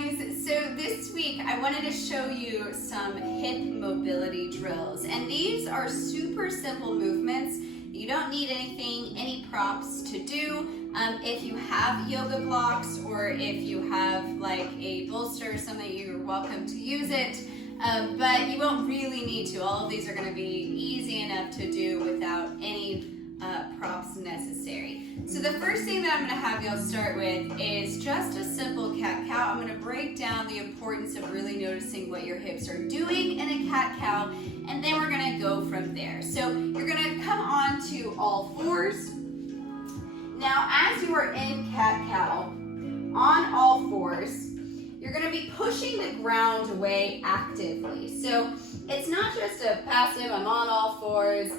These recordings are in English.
guys, so this week I wanted to show you some hip mobility drills, and these are super simple movements. You don't need any props to do. If you have yoga blocks or if you have like a bolster or something, you're welcome to use it, but you won't really need to. All of these are going to be easy enough to do without any props necessary. So the first thing that I'm going to have y'all start with is just a simple cat-cow. I'm going to break down the importance of really noticing what your hips are doing in a cat-cow, and then we're going to go from there. So you're going to come on to all fours. Now as you are in cat-cow, on all fours, you're going to be pushing the ground away actively. So it's not just a passive, I'm on all fours.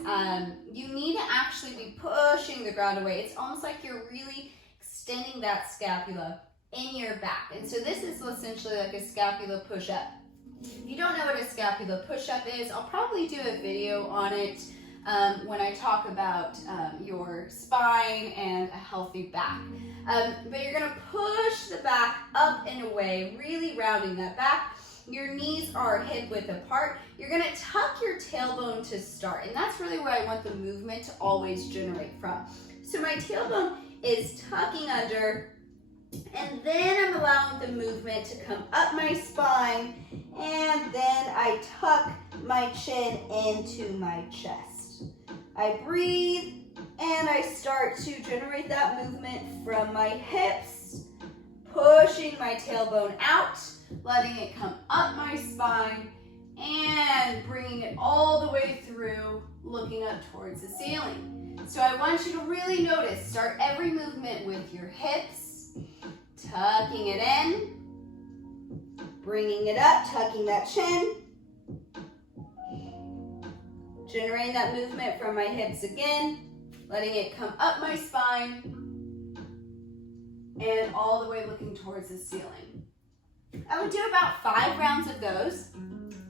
You need to actually be pushing the ground away. It's almost like you're really extending that scapula in your back. And so this is essentially like a scapula push-up. If you don't know what a scapula push-up is, I'll probably do a video on it when I talk about your spine and a healthy back. But you're going to push the back up and away, really rounding that back. Your knees are hip width apart. You're going to tuck your tailbone to start, and that's really where I want the movement to always generate from. So my tailbone is tucking under, and then I'm allowing the movement to come up my spine, and then I tuck my chin into my chest. I breathe, and I start to generate that movement from my hips, pushing my tailbone out, letting it come up my spine, and bringing it all the way through, looking up towards the ceiling. So I want you to really notice, start every movement with your hips, tucking it in, bringing it up, tucking that chin, generating that movement from my hips again, letting it come up my spine, and all the way looking towards the ceiling. I would do about 5 rounds of those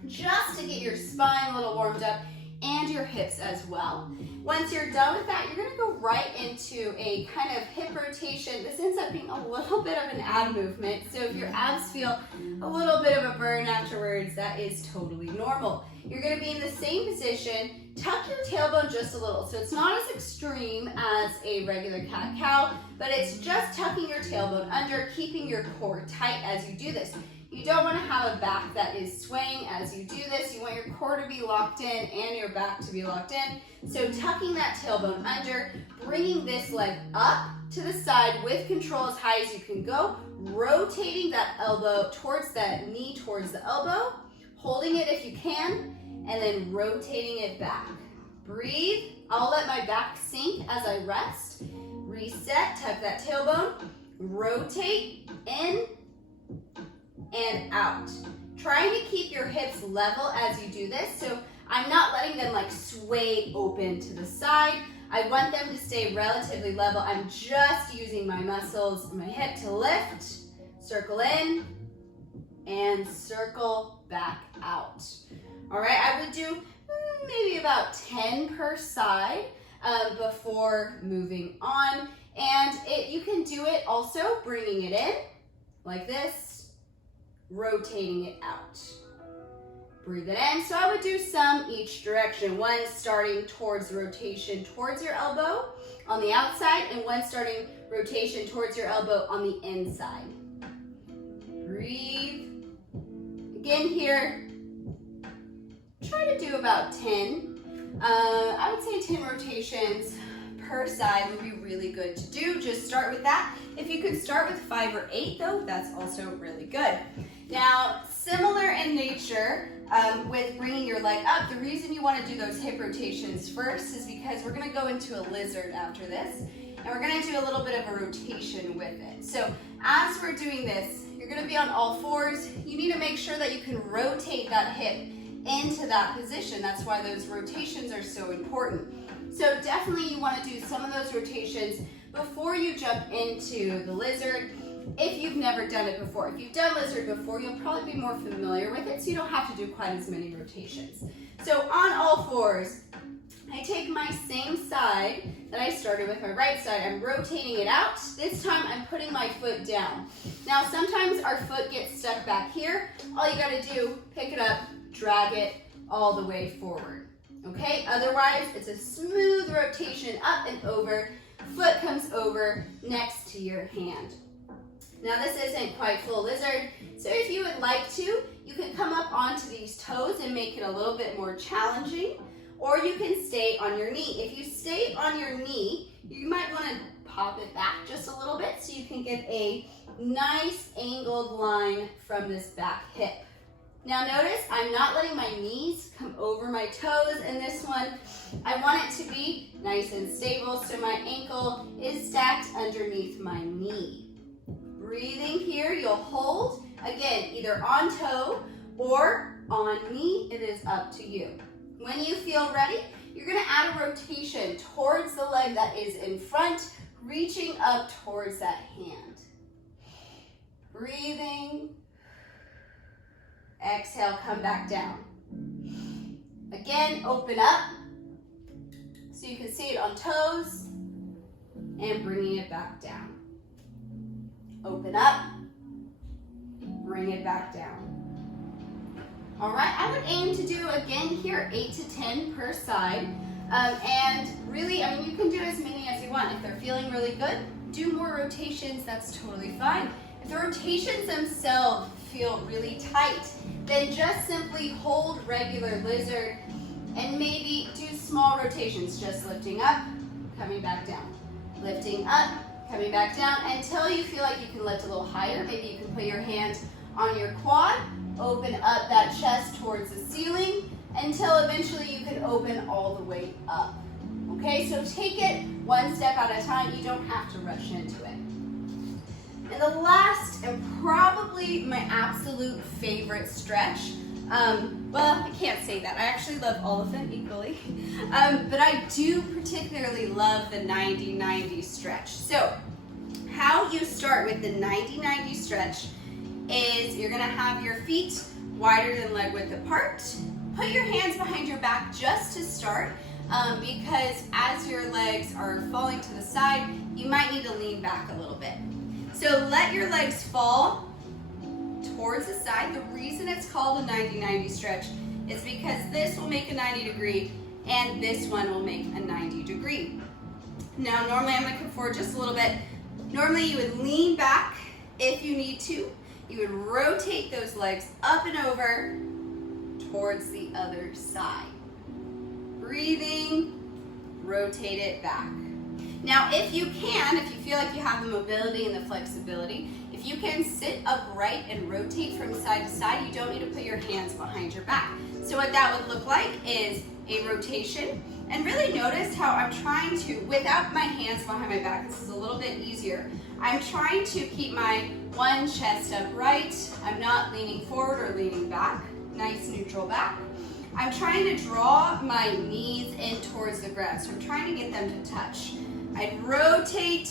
just to get your spine a little warmed up and your hips as well. Once you're done with that, you're going to go right into a kind of hip rotation. This ends up being a little bit of an ab movement, so if your abs feel a little bit of a burn afterwards, that is totally normal. You're going to be in the same position. Tuck your tailbone just a little, so it's not as extreme as a regular cat-cow, but it's just tucking your tailbone under, keeping your core tight as you do this. You don't want to have a back that is swaying as you do this. You want your core to be locked in and your back to be locked in. So tucking that tailbone under, bringing this leg up to the side with control as high as you can go, rotating that elbow towards that knee, towards the elbow, holding it if you can, and then rotating it back. Breathe. I'll let my back sink as I rest. Reset, tuck that tailbone, rotate in and out. Trying to keep your hips level as you do this, so I'm not letting them like sway open to the side. I want them to stay relatively level. I'm just using my muscles, my hip to lift, circle in, and circle back out. All right, I would do maybe about 10 per side before moving on. And you can do it also bringing it in like this, rotating it out. Breathe it in. So I would do some each direction. One starting towards rotation towards your elbow on the outside, and one starting rotation towards your elbow on the inside. Breathe. Again here, try to do about 10. I would say 10 rotations per side would be really good to do. Just start with that. If you could start with 5 or 8 though, that's also really good. Now, similar in nature with bringing your leg up, the reason you want to do those hip rotations first is because we're going to go into a lizard after this, and we're going to do a little bit of a rotation with it. So as we're doing this, you're going to be on all fours. You need to make sure that you can rotate that hip into that position. That's why those rotations are so important. So definitely you want to do some of those rotations before you jump into the lizard. If you've never done it before, if you've done lizard before, you'll probably be more familiar with it, so you don't have to do quite as many rotations. So on all fours, I take my same side that I started with, my right side, I'm rotating it out. This time I'm putting my foot down. Now sometimes our foot gets stuck back here. All you gotta do, pick it up, drag it all the way forward. Okay, otherwise it's a smooth rotation up and over. Foot comes over next to your hand. Now this isn't quite full lizard, so if you would like to, you can come up onto these toes and make it a little bit more challenging, or you can stay on your knee. If you stay on your knee, you might want to pop it back just a little bit so you can get a nice angled line from this back hip. Now notice I'm not letting my knees come over my toes in this one. I want it to be nice and stable so my ankle is stacked underneath my knee. Breathing here, you'll hold, again, either on toe or on knee. It is up to you. When you feel ready, you're gonna add a rotation towards the leg that is in front, reaching up towards that hand. Breathing. Exhale, come back down. Again, open up so you can see it on toes and bringing it back down. Open up, bring it back down. All right, I would aim to do again here 8 to 10 per side. And really, I mean, you can do as many as you want. If they're feeling really good, do more rotations, that's totally fine. If the rotations themselves feel really tight, then just simply hold regular lizard and maybe do small rotations, just lifting up, coming back down. Lifting up, coming back down until you feel like you can lift a little higher. Maybe you can put your hand on your quad, open up that chest towards the ceiling until eventually you can open all the way up. Okay, so take it one step at a time. You don't have to rush into it. And the last and probably my absolute favorite stretch, well, I can't say that. I actually love all of them equally, but I do particularly love the 90-90 stretch. So how you start with the 90-90 stretch is you're gonna have your feet wider than leg width apart. Put your hands behind your back just to start, because as your legs are falling to the side, you might need to lean back a little bit. So let your legs fall towards the side. The reason it's called a 90-90 stretch is because this will make a 90 degree and this one will make a 90 degree. Now normally I'm gonna come forward just a little bit. Normally you would lean back if you need to. You would rotate those legs up and over towards the other side. Breathing, rotate it back. Now if you can, if you feel like you have the mobility and the flexibility, if you can sit upright and rotate from side to side, you don't need to put your hands behind your back. So what that would look like is a rotation. And really notice how I'm trying to, without my hands behind my back, this is a little bit easier. I'm trying to keep my one chest upright. I'm not leaning forward or leaning back. Nice neutral back. I'm trying to draw my knees in towards the ground. So I'm trying to get them to touch. I'd rotate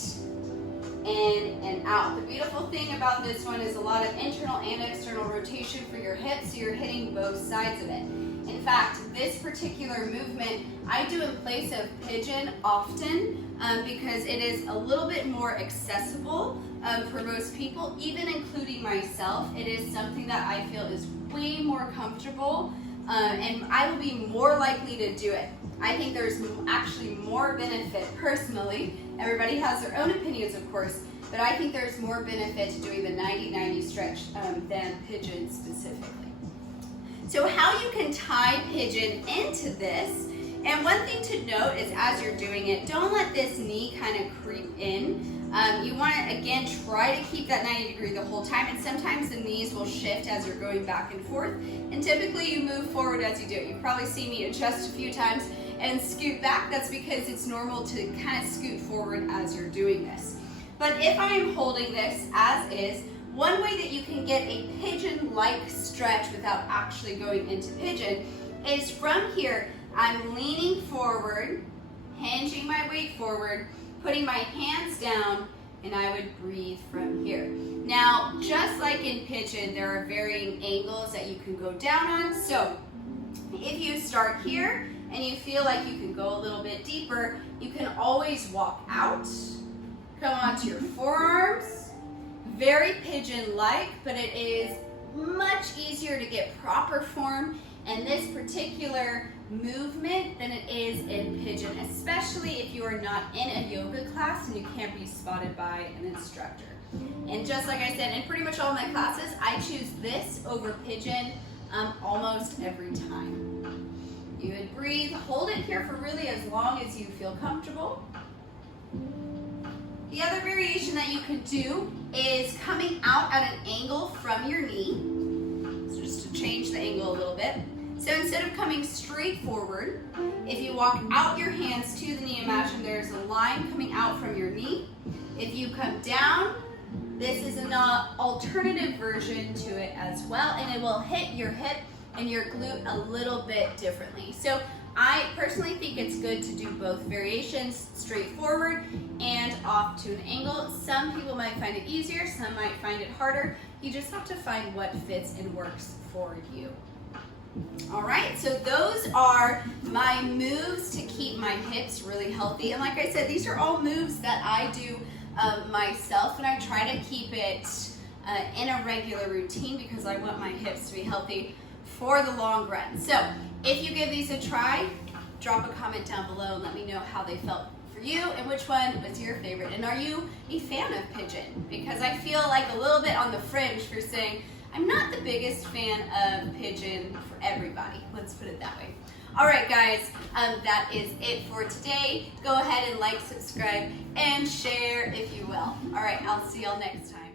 in and out. The beautiful thing about this one is a lot of internal and external rotation for your hips, so you're hitting both sides of it. In fact, this particular movement I do in place of pigeon often because it is a little bit more accessible for most people, even including myself. It is something that I feel is way more comfortable and I will be more likely to do it. I think there's actually more benefit personally. Everybody has their own opinions, of course, but I think there's more benefit to doing the 90-90 stretch than pigeon specifically. So how you can tie pigeon into this, and one thing to note is as you're doing it, don't let this knee kind of creep in. You want to, again, try to keep that 90 degree the whole time, and sometimes the knees will shift as you're going back and forth, and typically you move forward as you do it. You've probably seen me adjust a few times and scoot back. That's because it's normal to kind of scoot forward as you're doing this. But if I'm holding this as is, one way that you can get a pigeon-like stretch without actually going into pigeon is from here, I'm leaning forward, hinging my weight forward, putting my hands down, and I would breathe from here. Now, just like in pigeon, there are varying angles that you can go down on. So if you start here, and you feel like you can go a little bit deeper, you can always walk out, come onto your forearms, very pigeon-like, but it is much easier to get proper form in this particular movement than it is in pigeon, especially if you are not in a yoga class and you can't be spotted by an instructor. And just like I said, in pretty much all my classes, I choose this over pigeon almost every time. You would breathe, hold it here for really as long as you feel comfortable. The other variation that you could do is coming out at an angle from your knee. So just to change the angle a little bit. So instead of coming straight forward, if you walk out your hands to the knee, imagine there's a line coming out from your knee. If you come down, this is an alternative version to it as well, and it will hit your hip and your glute a little bit differently. So I personally think it's good to do both variations, straightforward and off to an angle. Some people might find it easier, some might find it harder. You just have to find what fits and works for you. All right, so those are my moves to keep my hips really healthy. And like I said, these are all moves that I do myself, and I try to keep it in a regular routine because I want my hips to be healthy for the long run. So if you give these a try, drop a comment down below and let me know how they felt for you and which one was your favorite. And are you a fan of pigeon? Because I feel like a little bit on the fringe for saying, I'm not the biggest fan of pigeon for everybody. Let's put it that way. All right, guys, that is it for today. Go ahead and like, subscribe, and share if you will. All right, I'll see y'all next time.